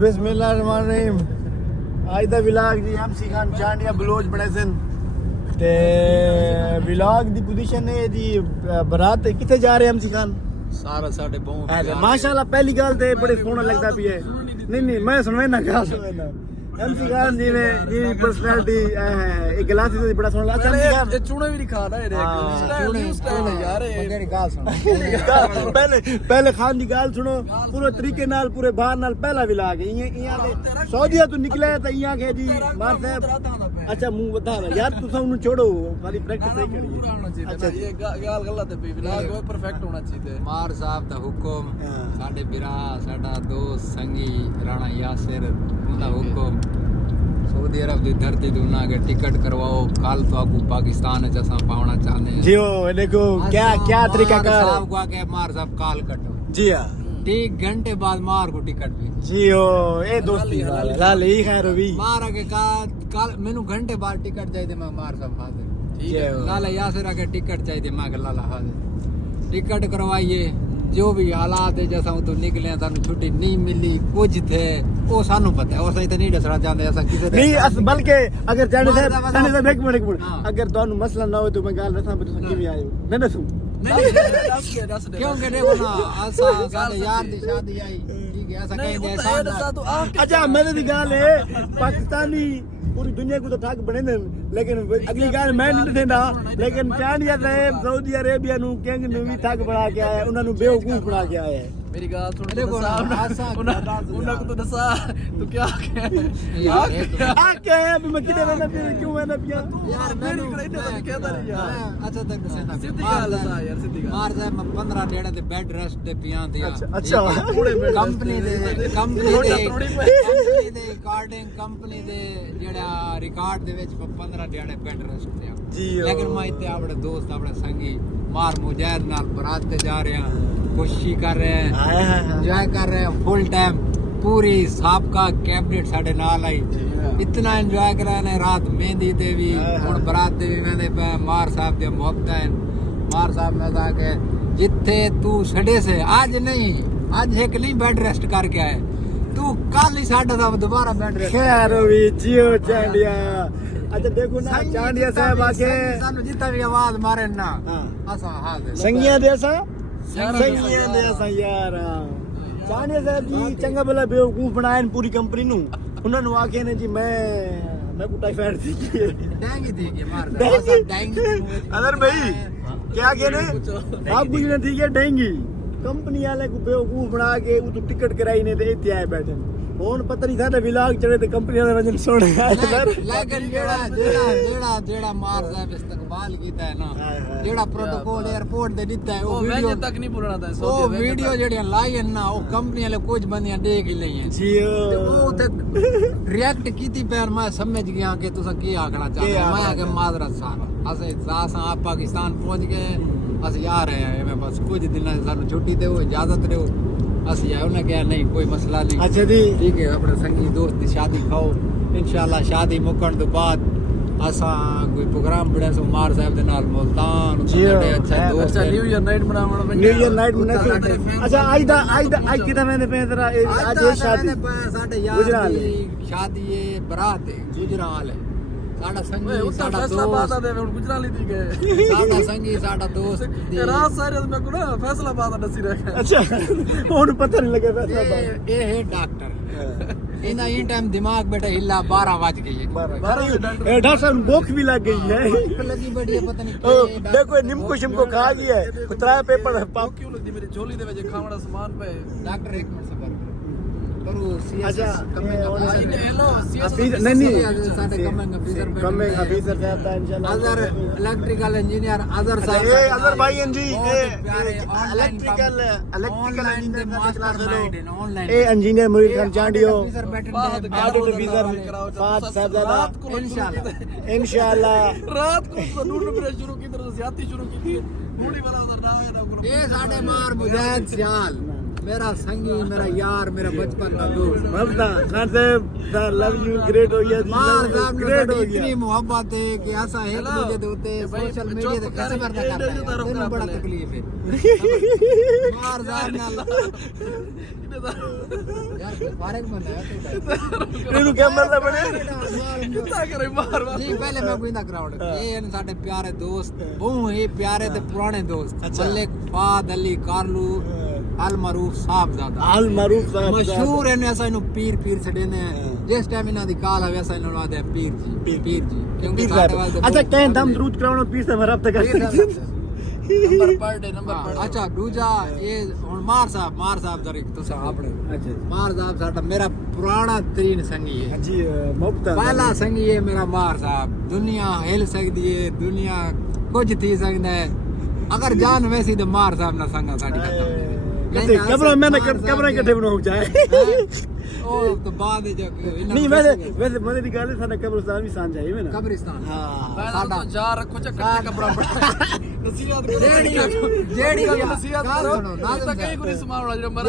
बिस्मिल्लाहिर्रहमानिर्रहीम। आज दा विलाग जी MC खान चांडिया बलोच बने सन ते विलाग दी पोजीशन है जी बारात किथे जा रहे MC खान सारा साढ़े बहुत माशाल्लाह पहली गल ते बड़े सोहना लगदा भी है। नहीं मैं सुनवे ना गल सुनवे MC खान जी ने जी पर्सनालिटी एक गिलास से बड़ा सोहना अच्छा MC खान ये चूने भी नहीं खा रहा है रे स्टाइल है यार ये मेरी गाल सुनो पहले खान दी गाल सुनो पूरे तरीके नाल पूरे बाहर नाल पहला विलाग इयां के सऊदीया तो निकले तो इयां के जी मार साहब अच्छा मुंह बता यार तुसा उन्हें छोड़ो सारी प्रैक्टिस सही करिए। अच्छा ये गाल गलत है विलाग वो परफेक्ट होना चाहिए। मार साहब दा हुक्म साडे बिरा साडा दोस्त संगी राणा यासिर उनका हुक्म सऊदी अरब दी धरती ते उन्हां के टिकट करवाओ कल तो आपको पाकिस्तान च असां पावना चाहते हैं जी ओ देखो क्या तरीका कर साहब को आके मार साहब कॉल कटो जी हां ठीक घंटे बाद मार को टिकट भी जी ओ ए दोस्ती लाल ही खैर भी मार आके कल मेनू घंटे बाद टिकट चाहिए मैं मार साहब हाजिर ठीक है लाला यासिर आके टिकट चाहिए मैं लाला हाजिर टिकट करवाइए जो भी हालात है जैसा तो निकले सानू छुट्टी नहीं मिली कुछ थे वो सानू पता है वो नहीं दसना चाहते ऐसा किसी नहीं बल्कि अगर जाने से एक मिनट अगर ਤੁਹਾਨੂੰ मसला ना हो तो मैं गाल रखा तुम किवें आए हो नहीं दसू क्योंकि देखो ना असा साडे यार दी शादी आई ठीक है ऐसा कहीं ऐसा अच्छा मेरे दी गाल है पाकिस्तानी पूरी दुनिया को तो ठग बने ने लेकिन अगली गाल मैं नहीं देना लेकिन चांडिया साहब सऊदी अरेबिया नु किंग नु भी ठग बना के आया उन्हां नु बेवकूफ बना के आया है। मेरी गाल सुन देखो उन्हें को तो दसा तू क्या क्या है मैं किधर रहना फिर क्यों मैं ना पिया यार मेरी कहता नहीं यार अच्छा तक से ना सिद्धी गाल दसा यार सिद्धी गाल मार जाए 15 डेढ़ दे बेड रेस्ट दे पिया दिया अच्छा कंपनी दे रिकॉर्डिंग कंपनी दे जेड़ा रिकॉर्ड दे विच 15 डेढ़ बेड रेस्ट दिया जी लेकिन मैं इत्ते अपने दोस्त अपने संगी मार मुजाहिद नाल बरात ते जा रहे हैं खुशी कर रहे हैं एंजॉय कर रहे हैं फुल टाइम पूरी साबका कैबिनेट साडे नाल आई इतना एंजॉय करा ने रात मेहंदी दे भी हुन बरात दे भी मैंने मार साहब दे मोहब्बत है मार साहब ने कहा कि जिथे तू सड़े से आज नहीं आज एक नहीं बेड रेस्ट करके आए तू कल ही साडा दा दोबारा बेड रेस्ट खैर भी जियो चांडिया अच्छा देखो ना चांडिया साहब आके सानू जितना भी आवाज मारे ना असा हाल संगिया देसा संगिया देसा यार चांडिया साहब जी चंगा भला बेवकूफ बनाए पूरी कंपनी नु उन्हां नु आके ने जी मैं को टाइफाइड थी डेंगू थी के मार दा डेंगू अदर भाई क्या कहने आप कुछ नहीं थी के डेंगू कंपनी वाले को बेवकूफ बना के वो तो टिकट कराई ने ते इत्ते आए बैठे ਹੁਣ ਪਤਾ ਨਹੀਂ ਸਾਡਾ ਵਿਲਾਗ ਚੜੇ ਤੇ ਕੰਪਨੀ ਵਾਲੇ ਵਜਨ ਸੁਣ लेकिन जेड़ा मार साहब इस्तकबाल कीता है ना जेड़ा प्रोटोकॉल एयरपोर्ट दे दिता है वो वीडियो तक नहीं बोलना था वो वीडियो जेड़ी लाई है ना वो कंपनी वाले कुछ बंदियां देख ही लई हैं जी वो ते रिएक्ट कीती पर मैं समझ गया कि तुसा की आखना चाहते मैं आके माजरत साहब असे सासा आप पाकिस्तान पहुंच गए अस आ रहे हैं मैं बस कुछ दिन सानू छुट्टी दो इजाजत दो ਅਸੀਂ ਆਏ ਉਹਨਾਂ ਕਿਹਾ ਨਹੀਂ ਕੋਈ ਮਸਲਾ ਨਹੀਂ ਅੱਛਾ ਜੀ ਠੀਕ ਹੈ ਆਪਣੇ ਸੰਗੀ ਦੋਸਤ ਦੀ ਸ਼ਾਦੀ ਖਾਓ ਇਨਸ਼ਾਅੱਲਾ ਸ਼ਾਦੀ ਮੁੱਕਣ ਤੋਂ ਬਾਅਦ ਅਸਾਂ ਕੋਈ ਪ੍ਰੋਗਰਾਮ ਬਣਾ ਸੋ ਮਾਰ ਸਾਹਿਬ ਦੇ ਨਾਲ ਮੁਲਤਾਨ ਸਾਡੇ ਅੱਛਾ ਦੋਸਤ अच्छा न्यू ईयर नाइट बनावण न्यू ईयर नाइट मना अच्छा आज किदा मैंने पे तेरा आज ये शादी ਸਾਡੇ ਯਾਰ ਦੀ ਸ਼ਾਦੀ ਹੈ ਬਰਾਤ ਹੈ ਗੁਜਰਾਲ ਹੈ ਸਾਡਾ ਸੰਗੀ ਸਾਡਾ फैसलाबाद ਦੋਸਤ दे ਹੁਣ ਗੁਜਰਾਲੀ ਦੀ ਗਏ ਸਾਡਾ ਸੰਗੀ ਸਾਡਾ ਦੋਸਤ ਰਾਤ ਸਾਰੇ ਮੈਂ ਕੋ ਨਾ फैसलाबाद ਦੱਸੀ ਰਿਹਾ अच्छा ਉਹਨੂੰ ਪਤਾ ਨਹੀਂ ਲੱਗਿਆ ਫੈਸਲਾ ਇਹ ਹੈ ਡਾਕਟਰ इना इन टाइम दिमाग बेटा हिला 12 बज गई है 12 डॉक्टर भूख भी लग गई है भूख लगी बड़ी है पता नहीं देखो निम्को शिमको खा गया है उतरा पेपर पाव क्यों लगदी मेरी झोली दे ਵਿੱਚ ਖਾਣ ਦਾ ਸਮਾਨ ਪਏ डॉक्टर एक मिनट सबर करो अच्छा हेलो नहीं साडे कमिंग ऑफिसर साहब दा इंशाल्लाह अदर इलेक्ट्रिकल इंजीनियर अदर साहब ए अदर भाई जी electrical engineer mastermind online ए इंजीनियर मुरीद खान चांडियो ऑफिसर बैठन ऑडिट ऑफिसर फात साहब इंशाल्लाह रात को कानून पे शुरू की तरह ज्यादती शुरू की थी बूढ़ी वाला उधर नाम है ना ग्रुप ये साडे मार मुजाहिद सियाल मेरा संगी मेरा यार मेरा बचपन का दोस्त ममता खान साहब लव यू ग्रेट हो गया मार साहब ग्रेट हो इतनी गया मोहब्बत है कि ऐसा है मुझे देते सोशल मीडिया पे कैसे करना करता है तेरे बड़ा तकलीफ है मार साहब नाल यार फारिग बनाया तो ਇਹਨੂੰ ਕੀ ਮਤਲਬ ਬਣਿਆ कितना करे मार मार जी पहले मैं कोई ना ग्राउंड ये न साडे प्यारे दोस्त बहुत ही प्यारे ते पुराने दोस्त मलिक फाद अली कारलू अल मरूफ साहबजादा ਹਾਲ ਮਾਰੂਫ ਸਾਹਿਬ मशहूर है ऐसा इनु पीर पीर छडेने जिस टाइम इना दी काल आवे ऐसा इनु लादे पीर जी क्योंकि ਪੀਰ साडे ਸਾਹਿਬ वास्ते ਅੱਛਾ ਕਹਿੰ ਦਮ ਦਰੂਦ ਕਰਾਉਣਾ ਪੀਰ ਸਾਹਿਬ ਹਰ ਹਫਤੇ ਕਰਦੇ नंबर पर डे नंबर पर अच्छा दूजा ये हुन मार साहब जरी तुसा अपने ਅੱਛਾ मार साहब साडा मेरा पुराना तरीन संगी है ਜੀ ਮੁਫਤ पहला संगी है मेरा मार साहब दुनिया हिल सकदी है दुनिया कुछ थी सकदा है अगर जान वैसी तो मार साहब ना संगा साडी खत्म ਕਬਰਾਂ ਮੈਂ ਕਬਰਾਂ ਇਕੱਠੇ ਬਣਾਉਂ ਚਾਹੇ ओ तो बाद जो ਨਹੀਂ ਵੈਸੇ ਮਜ਼ੇ ਦੀ ਗੱਲ ਹੈ ਸਾਡਾ ਕਬਰਸਤਾਨ ਵੀ ਸਾਂਝਾ ਹੈ ਨਾ कब्रिस्तान ਹਾਂ पहला तो जा रखो चा कट्टे कपड़ा नसीहत करो जेड़ी नसीहत करो सुनो, ना तो कहीं को नहीं समावला जो मर